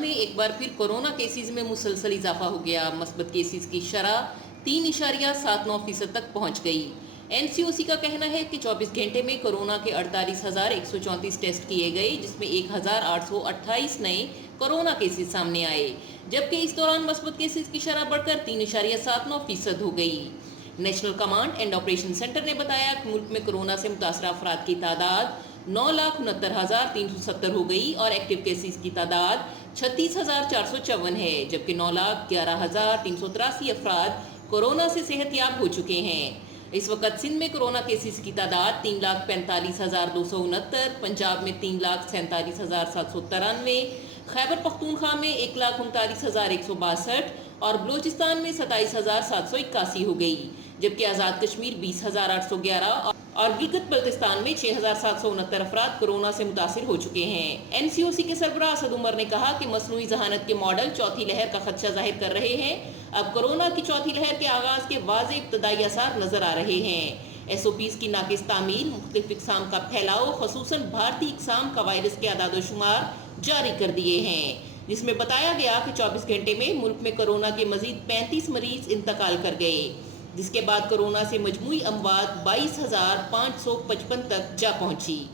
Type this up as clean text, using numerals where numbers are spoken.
में एक बार फिर कोरोना केसेस में मुसलसल इजाफा हो गया। मस्बत केसेस की शरह 3.79% तक पहुंच गई। एनसीओसी का कहना है कि 24 घंटे में कोरोना के 48,134 टेस्ट किए गए, जिसमें 1,828 नए कोरोना केसेस सामने आए, जबकि इस दौरान मस्बत केसेस की शरह बढ़कर 3.79% हो गई। National command and operation centre ने बताया कि मुल्क में कोरोना से मुतासर अफराद की तादाद 9,69,370 हो गई और एक्टिव केसेस की तादाद 36,454 है, जबकि 9,11,383 अफराद कोरोना से सेहतयाब हो चुके हैं। इस वक्त सिंध में कोरोना केसेस की तादाद 3,45,269, पंजाब में 3,47,793, खैबर पख्तूनख्वा में 1,39,162 और बलूचिस्तान में 27,781 हो गई, जबकि आज़ाद कश्मीर 20,811 और गिलगित बल्तिस्तान में 6,769 अफराद कोरोना से मुतासिर हो चुके हैं। एनसीओसी के सरबराह असद उमर ने कहा कि मसनूई जहानत के मॉडल चौथी लहर का खदशा जाहिर कर रहे हैं। अब कोरोना की चौथी लहर के आगाज के वाज़ेह इब्तदाई आसार नजर आ रहे हैं। एसओपीज की नाकिस तामील, मुख्तलिफ इकसाम का फैलाव, खसूसन भारतीय इकसाम का वायरस के आदाद-ओ-शुमार जारी कर दिए हैं, जिसमें बताया गया कि 24 घंटे में मुल्क में कोरोना के मजीद 35 मरीज इंतकाल कर गए, जिसके बाद कोरोना से मजमूई अमवात 22,555 तक जा पहुंची।